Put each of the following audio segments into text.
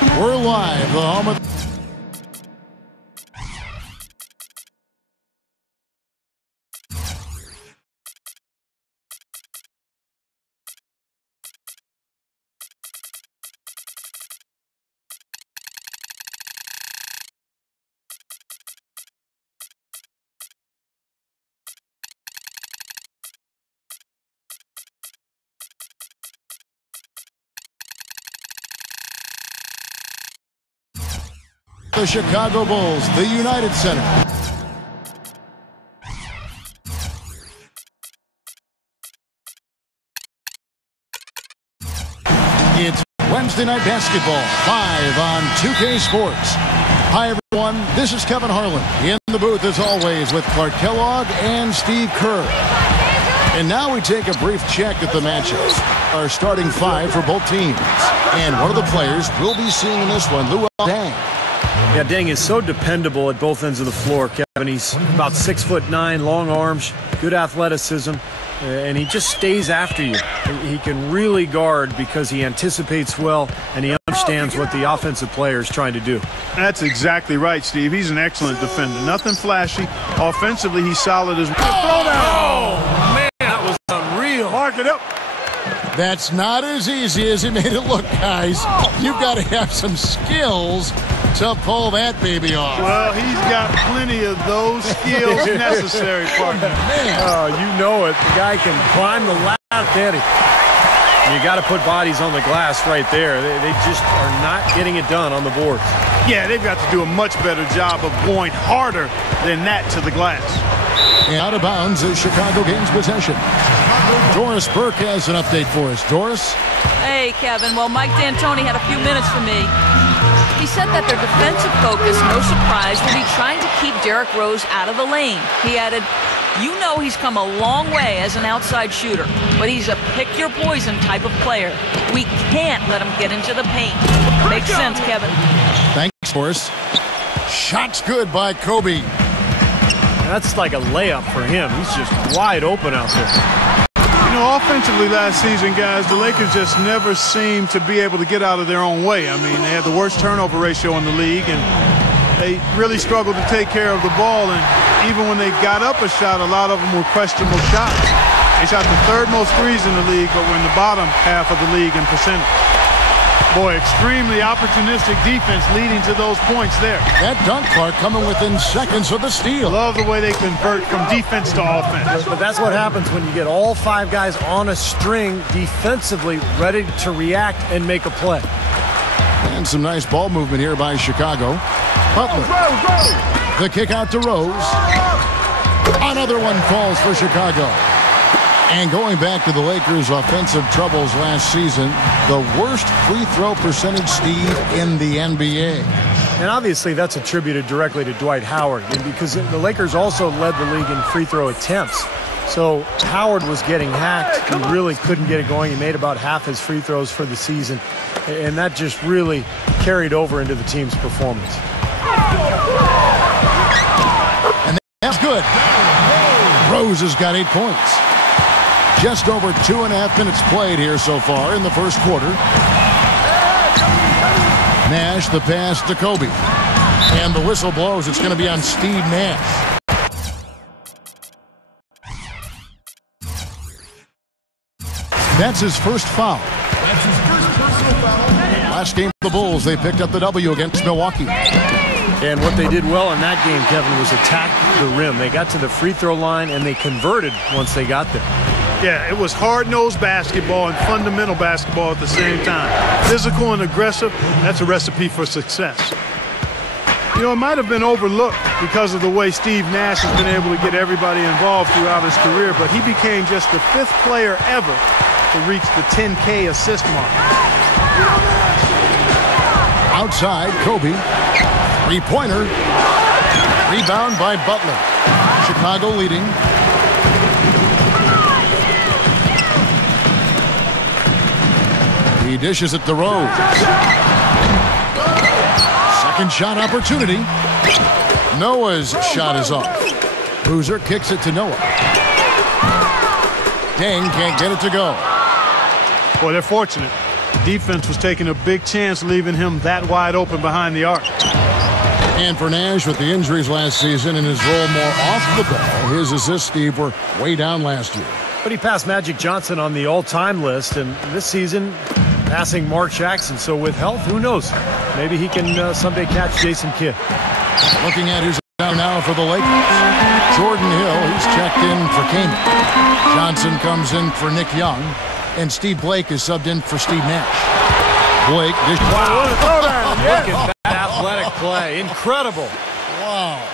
We're live, the home of the Chicago Bulls, the United Center. It's Wednesday Night Basketball, live on 2K Sports. Hi, everyone. This is Kevin Harlan. In the booth, as always, with Clark Kellogg and Steve Kerr. And now we take a brief check at the matchups. Our starting five for both teams. And one of the players we'll be seeing in this one, Deng. Yeah, Deng is so dependable at both ends of the floor, Kevin. He's about 6'9", long arms, good athleticism, and he just stays after you. He can really guard because he anticipates well and he understands what the offensive player is trying to do. That's exactly right, Steve. He's an excellent defender. Nothing flashy. Offensively, he's solid as well. Oh, man, that was unreal. Mark it up. That's not as easy as he made it look, guys. You've got to have some skills to pull that baby off. Well, he's got plenty of those skills necessary, partner. Man. Oh, you know it. The guy can climb the ladder, can't he? You got to put bodies on the glass right there. They just are not getting it done on the boards. Yeah, they've got to do a much better job of going harder than that to the glass. And out of bounds as Chicago gains possession. Doris Burke has an update for us. Doris? Hey, Kevin. Well, Mike D'Antoni had a few minutes for me. He said that their defensive focus, no surprise, will be trying to keep Derrick Rose out of the lane. He added, you know he's come a long way as an outside shooter, but he's a pick-your-poison type of player. We can't let him get into the paint. Makes sense, Kevin. Thanks, Doris. Shot's good by Kobe. That's like a layup for him. He's just wide open out there. You know, offensively last season, guys, the Lakers just never seemed to be able to get out of their own way. I mean, they had the worst turnover ratio in the league, and they really struggled to take care of the ball. And even when they got up a shot, a lot of them were questionable shots. They shot the third most threes in the league, but were in the bottom half of the league in percentage. Boy, extremely opportunistic defense leading to those points there. That dunk, Clark, coming within seconds of the steal. Love the way they convert from defense to offense. But that's what happens when you get all five guys on a string defensively ready to react and make a play. And some nice ball movement here by Chicago. Butler. The kick out to Rose. Another one falls for Chicago. And going back to the Lakers' offensive troubles last season, the worst free throw percentage, Steve, in the NBA. And obviously that's attributed directly to Dwight Howard, because the Lakers also led the league in free throw attempts. So Howard was getting hacked. He really couldn't get it going. He made about half his free throws for the season, and that just really carried over into the team's performance. And that's good. Rose has got 8 points. Just over 2.5 minutes played here so far in the first quarter. Nash, the pass to Kobe. And the whistle blows. It's going to be on Steve Nash. That's his first foul. That's his first personal foul. Last game for the Bulls, they picked up the W against Milwaukee. And what they did well in that game, Kevin, was attack the rim. They got to the free throw line, and they converted once they got there. Yeah, it was hard-nosed basketball and fundamental basketball at the same time. Physical and aggressive, that's a recipe for success. You know, it might have been overlooked because of the way Steve Nash has been able to get everybody involved throughout his career, but he became just the 5th player ever to reach the 10K assist mark. Outside, Kobe. Three-pointer. Rebound by Butler. Chicago leading. He dishes it to Rose. Second shot opportunity. Noah's shot is off. Boozer kicks it to Noah. Deng can't get it to go. Boy, they're fortunate. Defense was taking a big chance, leaving him that wide open behind the arc. And for Nash, with the injuries last season and his role more off the ball, his assists, Steve, were way down last year. But he passed Magic Johnson on the all-time list, and this season passing Mark Jackson. So with health, who knows? Maybe he can someday catch Jason Kidd. Looking at who's down now for the Lakers. Jordan Hill, he's checked in for Kane. Johnson comes in for Nick Young, and Steve Blake is subbed in for Steve Nash. Blake, Wow, what a throwdown! Look at that athletic play. Incredible. Wow.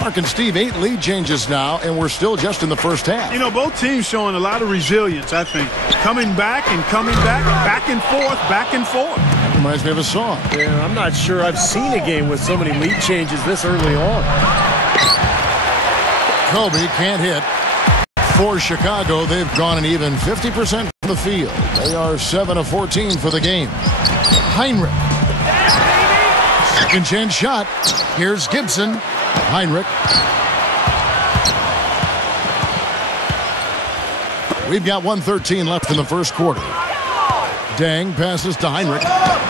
Mark and Steve, 8 lead changes now, and we're still just in the first half. You know, both teams showing a lot of resilience, I think. Coming back and coming back, back and forth, back and forth. Reminds me of a song. Yeah, I'm not sure I've seen a game with so many lead changes this early on. Kobe can't hit. For Chicago, they've gone an even 50% from the field. They are 7 of 14 for the game. Heinrich. Second chance shot. Here's Gibson. Heinrich. We've got 1:13 left in the first quarter. Dang passes to Heinrich.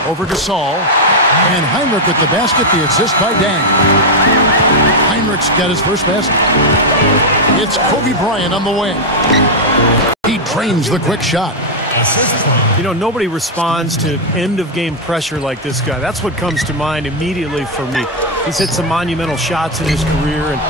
Over to Saul. And Heinrich with the basket, the assist by Dang. Heinrich's got his first basket. It's Kobe Bryant on the wing. He drains the quick shot. You know, nobody responds to end-of-game pressure like this guy. That's what comes to mind immediately for me. He's hit some monumental shots in his career, and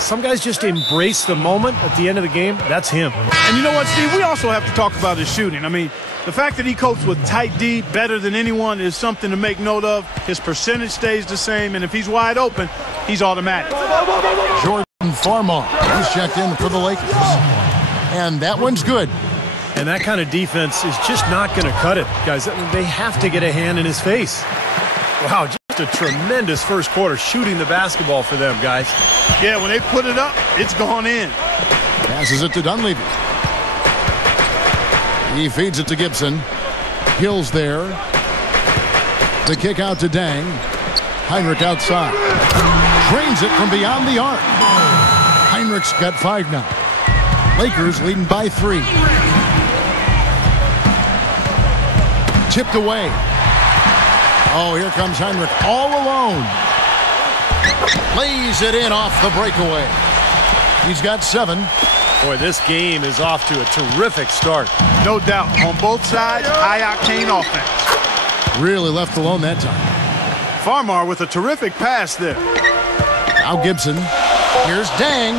some guys just embrace the moment at the end of the game. That's him. And you know what, Steve? We also have to talk about his shooting. I mean, the fact that he copes with tight D better than anyone is something to make note of. His percentage stays the same, and if he's wide open, he's automatic. Jordan Farmar, he's checked in for the Lakers. And that one's good. And that kind of defense is just not going to cut it, guys. They have to get a hand in his face. Wow, just a tremendous first quarter shooting the basketball for them, guys. Yeah, when they put it up, it's gone in. Passes it to Dunleavy. He feeds it to Gibson. Hill's there. The kick out to Dang. Heinrich outside. Drains it from beyond the arc. Heinrich's got 5 now. Lakers leading by 3. Tipped away. Oh, here comes Heinrich all alone. Lays it in off the breakaway. He's got 7. Boy, this game is off to a terrific start. No doubt. On both sides, high-octane offense. Really left alone that time. Farmar with a terrific pass there. Now Gibson. Here's Dang.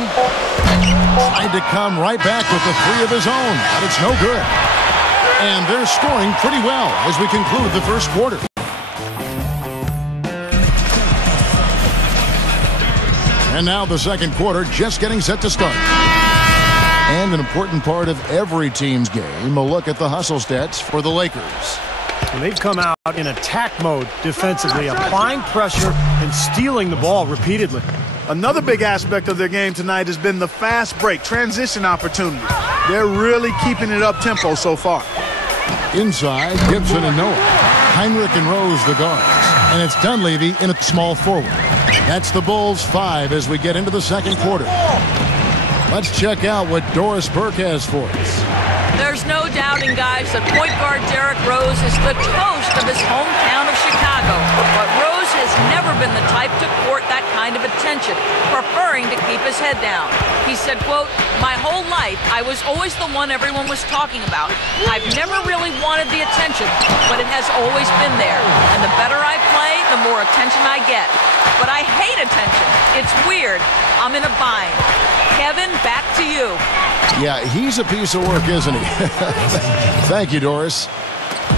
Tried to come right back with the 3 of his own, but it's no good. And they're scoring pretty well as we conclude the first quarter. And now the second quarter just getting set to start. And an important part of every team's game, a look at the hustle stats for the Lakers. And they've come out in attack mode defensively, applying pressure and stealing the ball repeatedly. Another big aspect of their game tonight has been the fast break, transition opportunity. They're really keeping it up-tempo so far. Inside, Gibson and Noah. Heinrich and Rose the guards. And it's Dunleavy in a small forward. That's the Bulls' 5 as we get into the second quarter. Let's check out what Doris Burke has for us. There's no doubting, guys, that point guard Derrick Rose is the toast of his hometown of Chicago. But Rose has never been the type to court that kind of attention, preferring to keep his head down. He said, quote, "My whole life, I was always the one everyone was talking about. I've never really wanted the attention, but it has always been there. And the better I play, the more attention I get. But I hate attention. It's weird. I'm in a bind." Kevin, back to you. Yeah, he's a piece of work, isn't he? Thank you, Doris.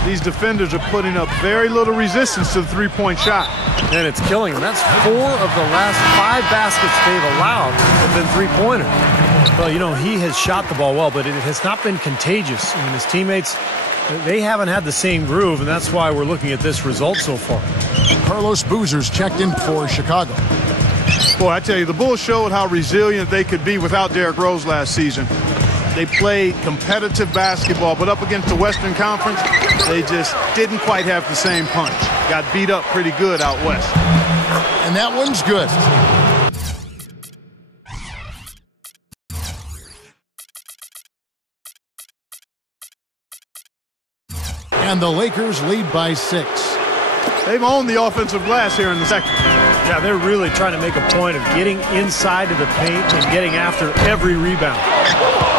These defenders are putting up very little resistance to the three-point shot. And it's killing them. That's 4 of the last 5 baskets they've allowed have been three-pointers. Well, you know, he has shot the ball well, but it has not been contagious. I mean, his teammates, they haven't had the same groove, and that's why we're looking at this result so far. Carlos Boozer's checked in for Chicago. Boy, I tell you, the Bulls showed how resilient they could be without Derrick Rose last season. They played competitive basketball, but up against the Western Conference, they just didn't quite have the same punch. Got beat up pretty good out west. And that one's good. And the Lakers lead by 6. They've owned the offensive glass here in the second. Yeah, they're really trying to make a point of getting inside of the paint and getting after every rebound.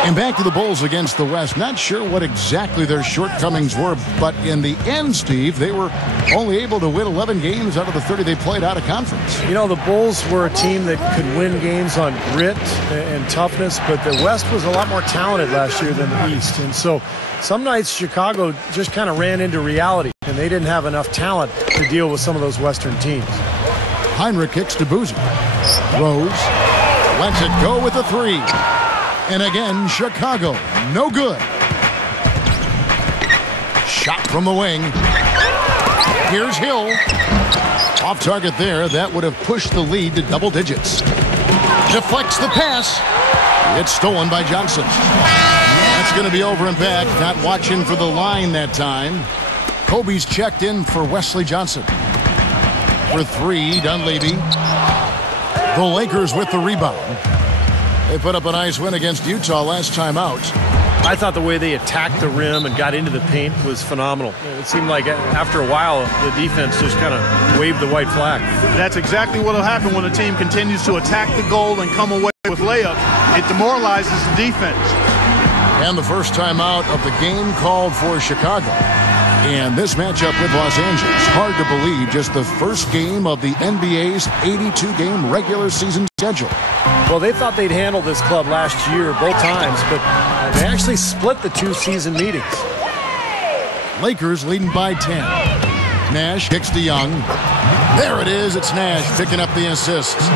And back to the Bulls against the West. Not sure what exactly their shortcomings were, but in the end, Steve, they were only able to win 11 games out of the 30 they played out of conference. You know, the Bulls were a team that could win games on grit and toughness, but the West was a lot more talented last year than the East. And so some nights Chicago just kind of ran into reality, and they didn't have enough talent to deal with some of those Western teams. Heinrich kicks to Boozy. Rose lets it go with the 3. And again, Chicago, no good. Shot from the wing. Here's Hill. Off target there. That would have pushed the lead to double digits. Deflects the pass. It's stolen by Johnson. That's going to be over and back. Not watching for the line that time. Kobe's checked in for Wesley Johnson. For 3, Dunleavy. The Lakers with the rebound. They put up a nice win against Utah last time out. I thought the way they attacked the rim and got into the paint was phenomenal. It seemed like after a while, the defense just kind of waved the white flag. That's exactly what will happen when a team continues to attack the goal and come away with layups. It demoralizes the defense. And the first time out of the game called for Chicago. And this matchup with Los Angeles, hard to believe, just the first game of the NBA's 82-game regular season schedule. Well, they thought they'd handle this club last year both times, but they actually split the 2 season meetings. Lakers leading by 10. Nash kicks to Young. There it is. It's Nash picking up the assists.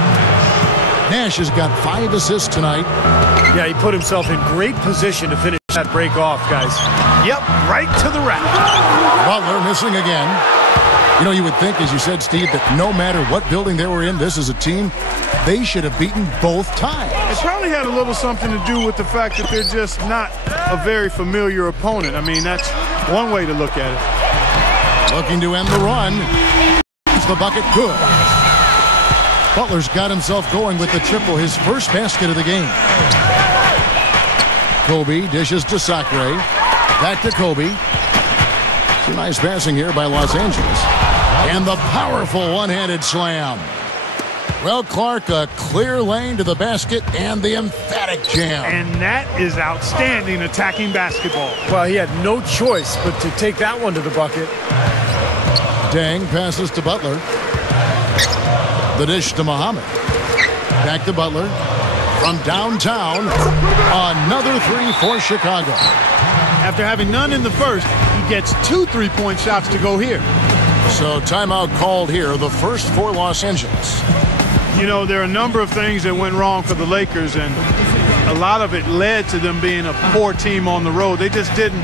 Nash has got 5 assists tonight. Yeah, he put himself in great position to finish that break off, guys. Yep, right to the rack. Butler missing again. You know, you would think, as you said, Steve, that no matter what building they were in, this is a team they should have beaten both times. It probably had a little something to do with the fact that they're just not a very familiar opponent. I mean, that's one way to look at it. Looking to end the run. It's the bucket good. Butler's got himself going with the triple, his first basket of the game. Kobe dishes to Sacre. Back to Kobe. Some nice passing here by Los Angeles. And the powerful one-handed slam. Well, Clark, a clear lane to the basket and the emphatic jam. And that is outstanding attacking basketball. Well, he had no choice but to take that one to the bucket. Dang passes to Butler. The dish to Muhammad. Back to Butler. From downtown, another 3 for Chicago. After having none in the first, he gets 2 3-point shots to go here. So timeout called here, the first for Los Angeles. You know, there are a number of things that went wrong for the Lakers, and a lot of it led to them being a poor team on the road. They just didn't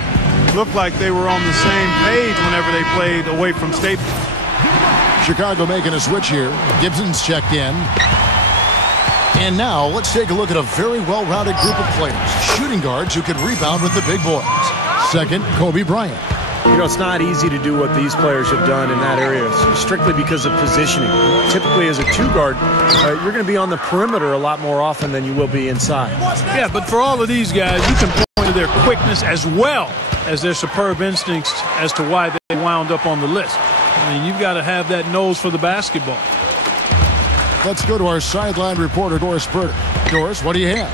look like they were on the same page whenever they played away from Staples. Chicago making a switch here. Gibson's checked in. And now let's take a look at a very well-rounded group of players. Shooting guards who can rebound with the big boys. Second, Kobe Bryant. You know, it's not easy to do what these players have done in that area, strictly because of positioning. Typically, as a 2-guard, you're going to be on the perimeter a lot more often than you will be inside. Yeah, but for all of these guys, you can point to their quickness as well as their superb instincts as to why they wound up on the list. I mean, you've got to have that nose for the basketball. Let's go to our sideline reporter, Doris Burke. Doris, what do you have?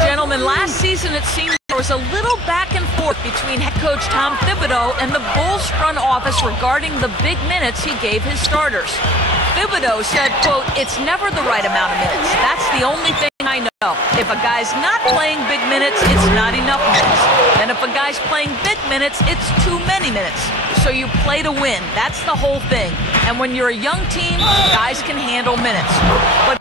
Gentlemen, last season it seemed there was a little back and forth between head coach Tom Thibodeau and the Bulls front office regarding the big minutes he gave his starters. Thibodeau said, quote, "It's never the right amount of minutes. That's the only thing I know. If a guy's not playing big minutes, it's not enough minutes. And if a guy's playing big minutes, it's too many minutes. So you play to win. That's the whole thing. And when you're a young team, guys can handle minutes." But